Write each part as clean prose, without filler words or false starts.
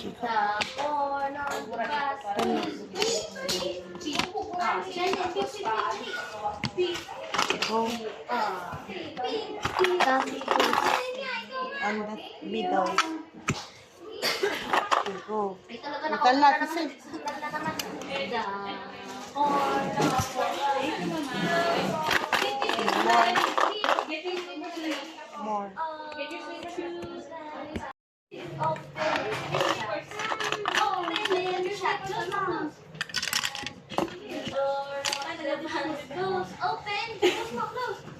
The corn on the On the middle. Go. Ikan na kasi. More.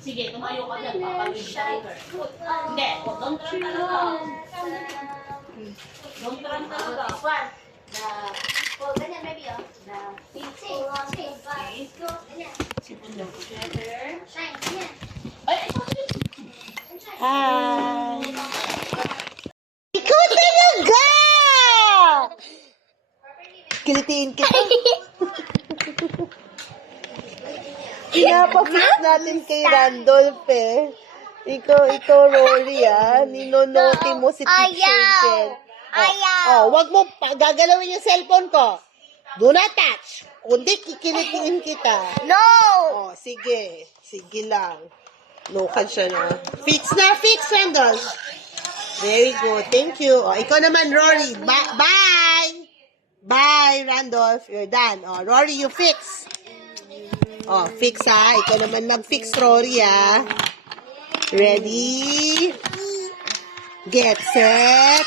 Sige, tumayo ka dyan. Papaluin sa river. Hindi, don't turn talaga. Don't turn talaga. One. Ganyan, baby, oh. People on the bicycle. Ganyan. Together. Shine, ganyan. Ay, Hi! Ikaw talaga! Kilitiin kita. Pinapafix natin kay Randolph eh. Ikaw, Rory ah. Ninonoti mo si Teacher Jen. Wag mo gagalawin yung cellphone ko. Do not touch. Kundi kikilitiin kita. No! Sige. Sige lang. Local siya na. Fix, Randolph. Very good. Thank you. Ikaw naman, Rory. Bye! Bye, Randolph. You're done. Rory, you fix. Fix ha. Ikaw naman mag-fix, Rory ha. Ready? Get set.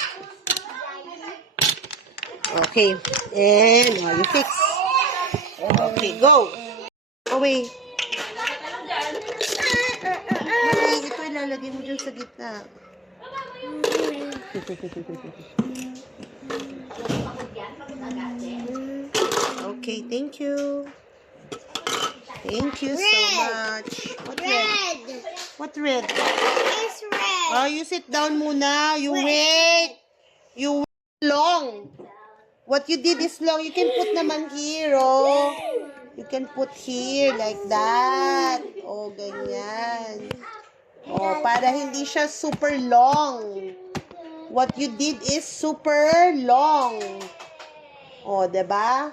Okay. And, you fix. Okay, go. Away. Ito ilalagay mo dyan sa gitna. Okay, thank you. Thank you so much. What red? What red? It's red. You sit down muna. You wait. You wait long. What you did is long. You can put naman here, oh. You can put here like that. Ganyan. Para hindi siya super long. What you did is super long. Diba?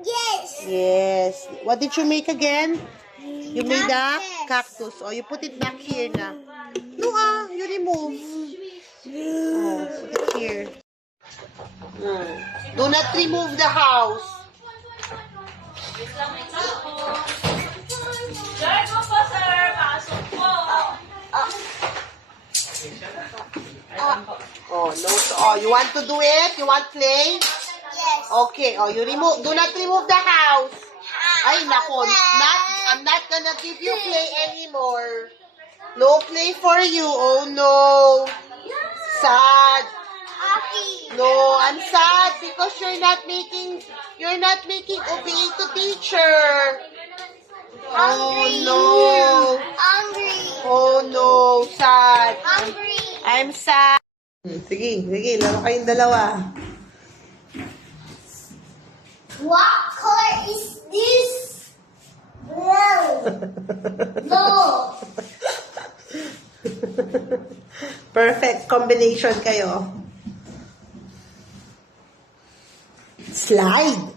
Yes. Yes. What did you make again? You made a cactus. You put it back here na. No, you remove. Put it here. Do not remove the house. Sir, go po, sir. Pasok po. No. You want to do it? You want play? Yes. Okay. You remove. Do not remove the house. Ay, nako. I'm not gonna give you play anymore. No play for you. Oh, no. Sad. Happy. No, I'm sad because you're not making obey to teacher. Oh, no. Hungry. Oh, no. Sad. Hungry. I'm sad. Sige, laro kayong dalawa. What color is this? No. Perfect combination kayo. Slide.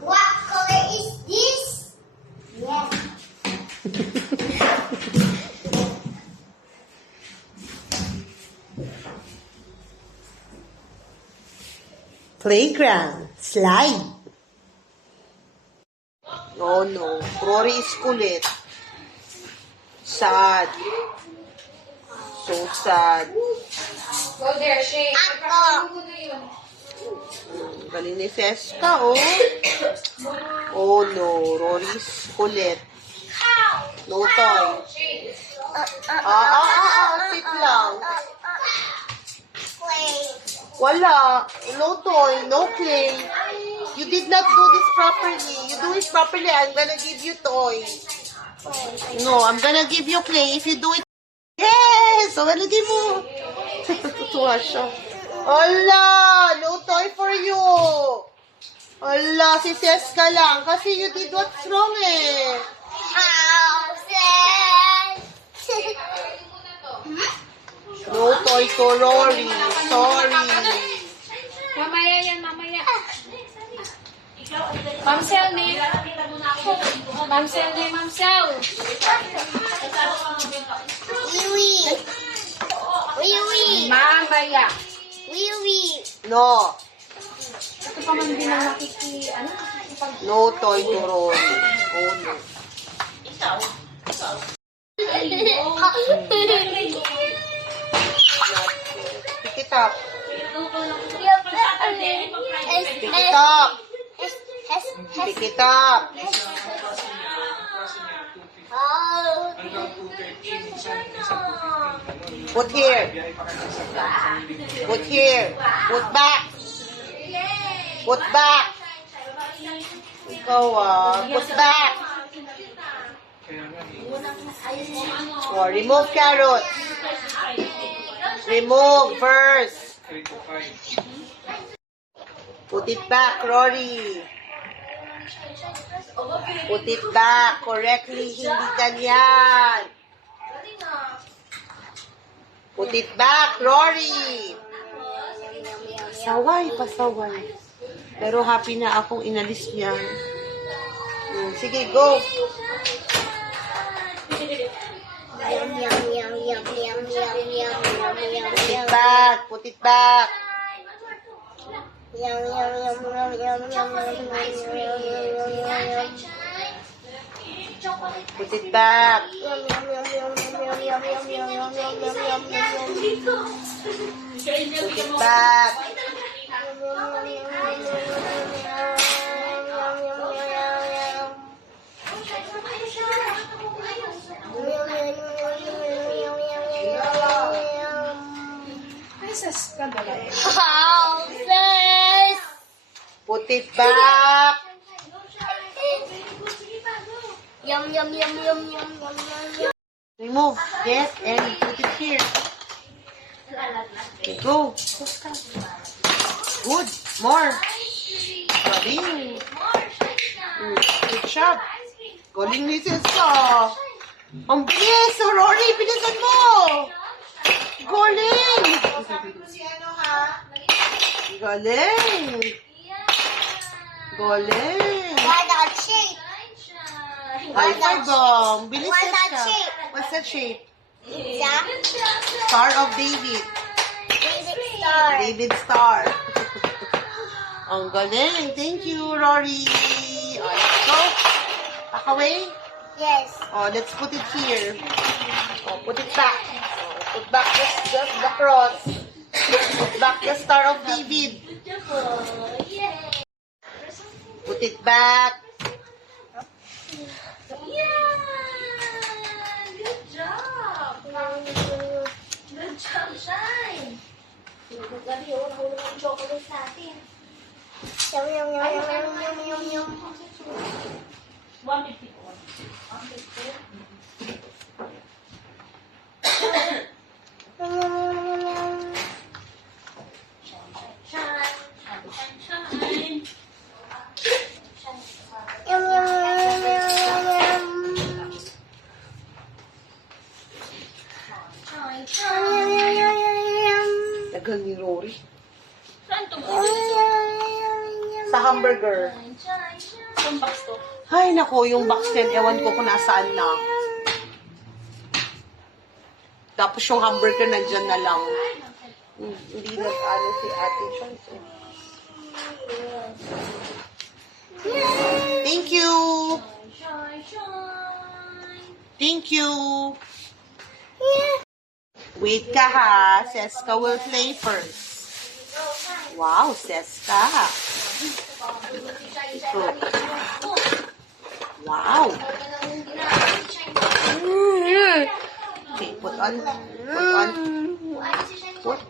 What color is this? Yes. Playground. Slide. Oh no. Rory is kulit. Sad. So sad. Go there, Shay. Ako. Galing ni Seska, oh. Oh no. Rory is kulit. No toy. Sit lang. Play. Wala. No toy. No play. You did not do this properly. You do it properly, I'm gonna give you toy. No, I'm gonna give you play if you do it. Yes! So, ano di mo? Tuwa siya. Ala! No toy for you! Ala, si Seska lang. Kasi you did what's wrong eh. Houses. No toy toy to Rory. Sorry. Mamaya yan, mamaya. Mamsel ni. Mamsel ni, Mamsel. Wiwi. Wiwi. Mamaya. Wiwi. No. Ito pa man din ang ano? No toy to Rory. Oh, no. Pick it up. Pick it up. Pick it up. Put here. Put here. Put back. Put back. Ikaw put back. Oh, remove carrot. Remove first. Put it back, Rory. Put it back correctly. Hindi ganyan. Put it back, Rory. Pasaway, pasaway. Pero happy na akong inalis niya. Sige, go. Yum, yum, yum, yum, yum, yum, yum, yum, yum, Put it yum. back. Put it back. Yum, yum, yum, yum, yum, yum, yum, yum. Put it back. Yum, yum, yum, yum, yum, yum, yum, yum, yum, yum, yum, yum, yum. Put it back. Houses. Put it back. Yum, yum, yum, yum, yum, yum, yum. Remove. Yes, and put it here. Okay, go. Good. More. Sabi. Good job. Galing ni Cesar. Ang bilis. So, Rory, bilisan mo. Galing. Galing. Galing. Why that shape? High five, bang. Bilis What's na that siya. shape? What's that shape? That Star of David. David Star. David Star. Ang galing. Thank you, Rory. Oh, let's go. Back away. Yes. Oh, let's put it here. Oh, put it back. Oh, put back the cross. Put back the Star of David. Put it back. Good job. Good job, Shine. Gabi, nahulog ang chocolate natin. Yum, yum, yum, yum, yum, yum, yum. 150 po. 150. Yum, yum, yum, yum, yum, yum. Yum, yum, yum, yum, yum. Tagal ni Rory. Saan to? Yum, yum, yum, yum. Sa hamburger. Saan box to? Ay, nako, yung box din, ewan ko kung nasaan na. Tapos yung hamburger nandyan na lang. Hindi nag-ano si Ate Chance. Thank you! Thank you! Wait ka ha, Seska will play first. Wow, Seska. Ito. Wow. Okay, put on. Put on. Put.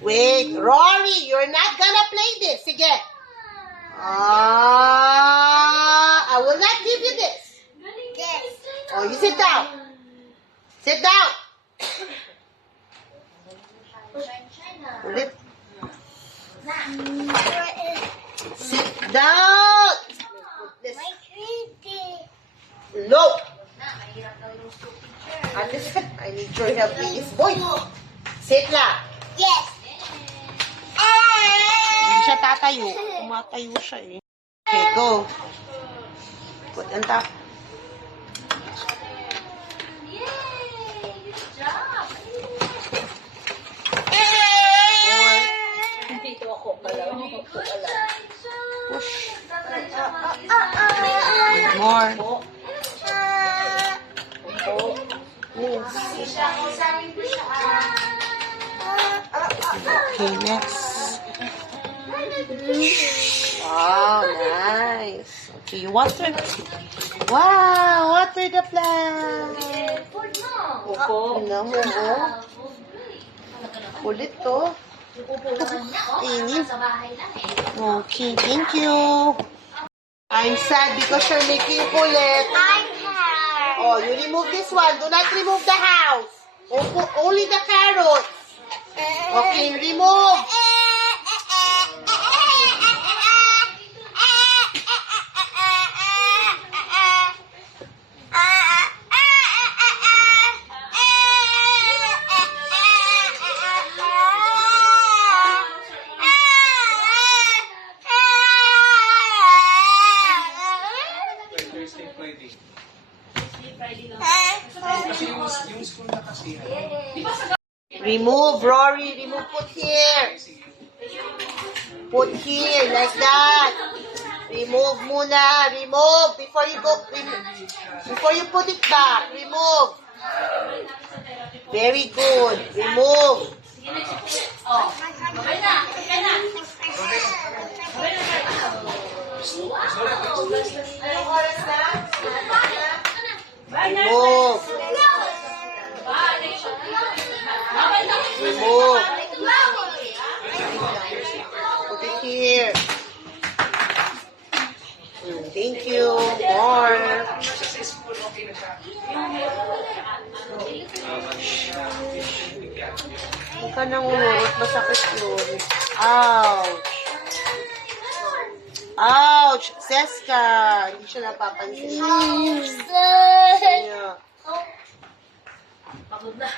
Wait, Rory, you're not gonna play this. Sige. I will not give you this. Yes. Oh, you sit down. Sit down. Ulit. Sit down. Put this My kitty. low. Understand? I need your help with this boy. Sit lang. Yes. Hindi siya tatayo. Tumatayo siya eh. Okay, go. Put on top. Yay! Good job! More. Dito ako pala. Push. More. Yes. Okay, next. Wow, nice. Okay, you water. Wow, water the plant. Opo. Tingnan mo, oh. Kulit to. Init. Okay, thank you. I'm sad because you're making kulit. I'm happy. Oh, you remove this one. Do not remove the house. Only the carrots. Okay, remove. Remove, Rory. Remove, put here. Put here, like that. Remove muna. Remove. Before you go, before you put it back, remove. Very good. Remove. Remove. Remove. Put it here. Thank you. More. Huwag ka nang umurot. Masakit yun. Ouch. Ouch. Seska. Hindi siya napapansin. Yeah. Pagod na.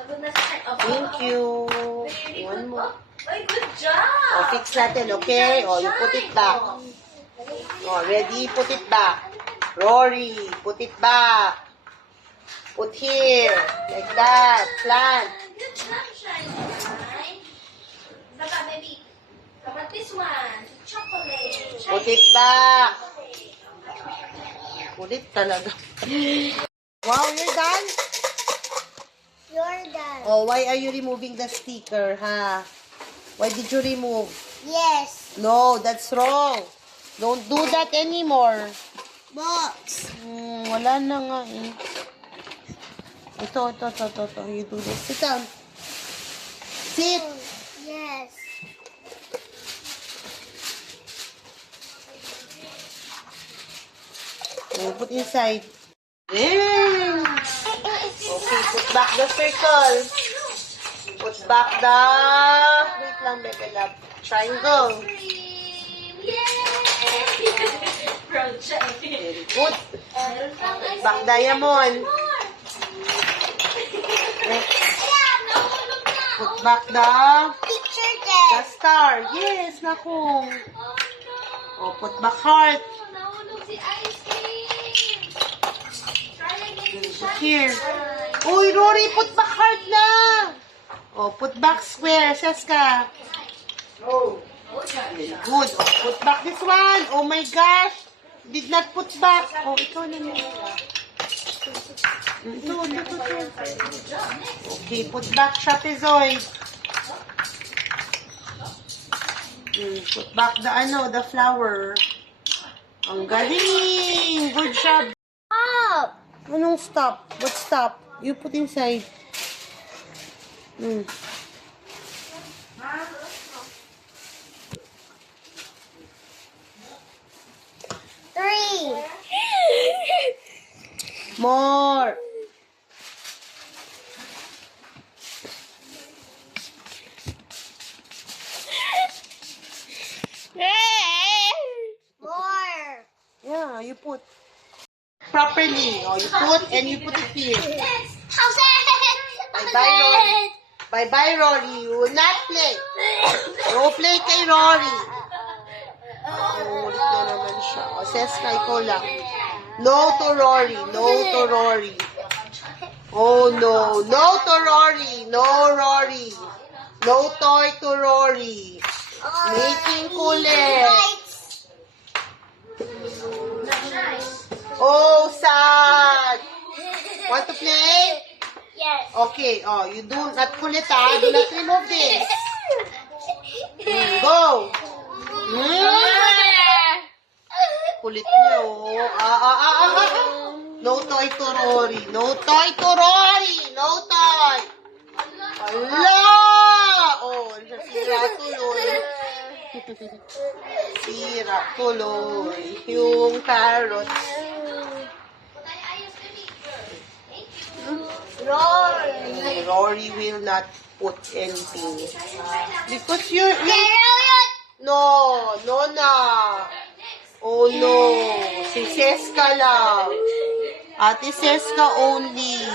Pagod na sa Thank you. One more. Ay, good job! Oh, fix natin, okay? Oh, you put it back. Oh, ready? Put it back. Rory, put it back. Put here. Like that. Plant. Good job, Shine. Baka, baby. Dapat this one. Chocolate. Put it back. Kulit talaga. Wow, you're done? You're done. Oh, why are you removing the sticker, ha? Why did you remove? Yes. No, that's wrong. Don't do that anymore. Box. Wala na nga eh. Ito. You do this. Sit down. Sit. Yes. Put inside. Okay, put back the circle. Put back the... Wait lang, baby love. Triangle. Proud siya eh. Very good. Put back diamond. Put back the Picture there. star. Yes, naku. Oh, put back heart. Nahulog si ice cream. Try again, Put here. Uy, Rory, put back heart na. Oh, put back square, Seska. Very good. Oh, put back this one. Oh my gosh. Did not put back. Oh, ikaw na mo. Ito. Okay, put back trapezoid. Put back the flower. Ang galing. Good job. Stop. Anong stop? What stop? You put inside. Three. More. More. Yeah, you put. Proper properly. Oh, you put it here. How's Bye-bye, Rory. Bye-bye, Rory. You will not play. No play kay Rory. Ulit na naman siya. O, Seska, ikaw lang. No to Rory. No to Rory. Oh, no. No to Rory. No, Rory. No toy to Rory. Making kulit. Oh, sad. Want to play? Yes. Okay. Oh, you do not kulit, ha? Do not remove this. Go. Kulit niyo. No toy to Rory. No toy to Rory. No toy. Ala! Oh, sira tuloy. Sira tuloy. Yung carrots. Rory. Rory will not put anything. Because you're... No, no na. Oh no. Si Seska lang. Ate Seska only.